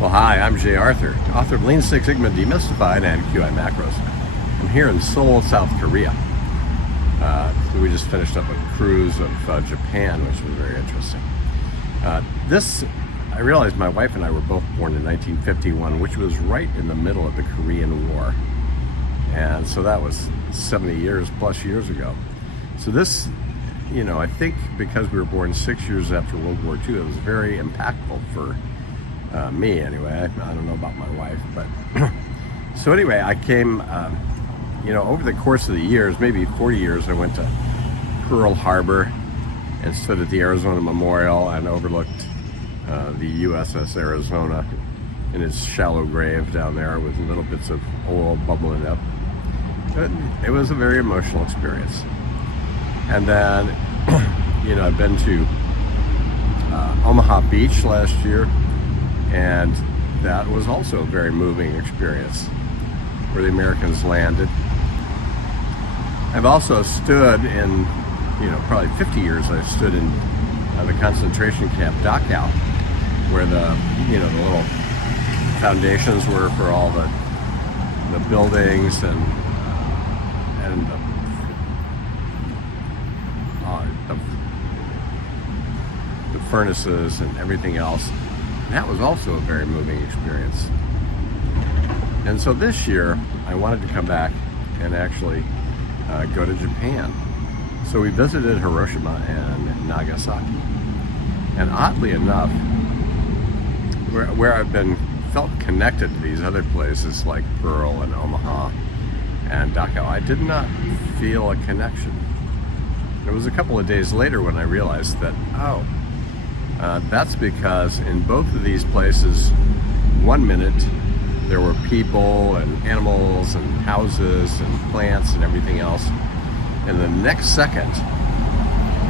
Well, hi, I'm Jay Arthur, author of Lean Six Sigma Demystified and QI Macros. I'm here in Seoul, South Korea. We just finished up a cruise of Japan, which was very interesting. I realized my wife and I were both born in 1951, which was right in the middle of the Korean War. And so that was 70 years plus years ago. So this, I think because we were born 6 years after World War II, it was very impactful for me anyway. I don't know about my wife, but so anyway, I came, over the course of the years, maybe 40 years, I went to Pearl Harbor and stood at the Arizona Memorial and overlooked the USS Arizona in its shallow grave down there with little bits of oil bubbling up. It was a very emotional experience. And then, I've been to Omaha Beach last year, and that was also a very moving experience where the Americans landed. I've also stood in, probably 50 years, I stood in the concentration camp Dachau, where the little foundations were for all the buildings and the furnaces and everything else. And that was also a very moving experience. And so this year, I wanted to come back and actually go to Japan. So we visited Hiroshima and Nagasaki. And oddly enough, where I've felt connected to these other places like Pearl and Omaha and Dachau, I did not feel a connection. It was a couple of days later when I realized that, that's because in both of these places, 1 minute there were people and animals and houses and plants and everything else, and the next second,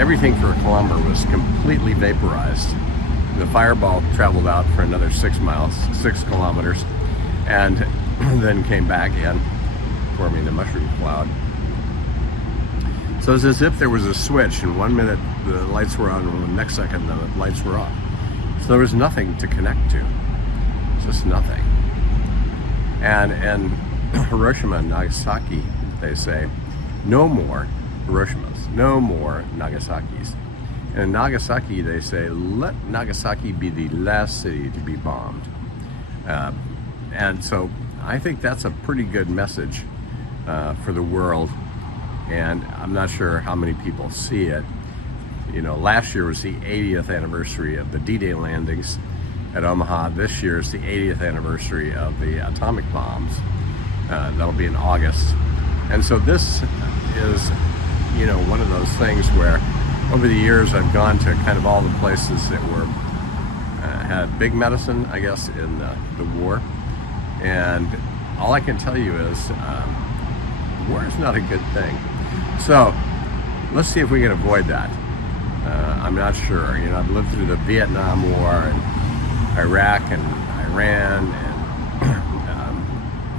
everything for a kilometer was completely vaporized. The fireball traveled out for another 6 kilometers, and then came back in, forming the mushroom cloud. So it's as if there was a switch, and 1 minute the lights were on, and the next second the lights were off. So there was nothing to connect to, just nothing. And in Hiroshima and Nagasaki, they say, no more Hiroshimas, no more Nagasakis. And in Nagasaki, they say, let Nagasaki be the last city to be bombed. And so I think that's a pretty good message for the world. And I'm not sure how many people see it. Last year was the 80th anniversary of the D-Day landings at Omaha. This year is the 80th anniversary of the atomic bombs. That'll be in August. And so this is, one of those things where over the years I've gone to kind of all the places that were had big medicine, I guess, in the war. And all I can tell you is war is not a good thing. So let's see if we can avoid that. I'm not sure. I've lived through the Vietnam War and Iraq and Iran and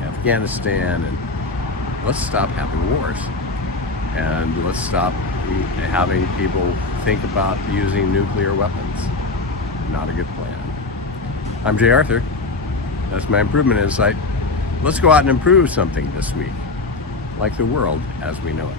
Afghanistan, and let's stop having wars. And let's stop having people think about using nuclear weapons. Not a good plan. I'm Jay Arthur. That's my improvement insight. Let's go out and improve something this week, like the world as we know it.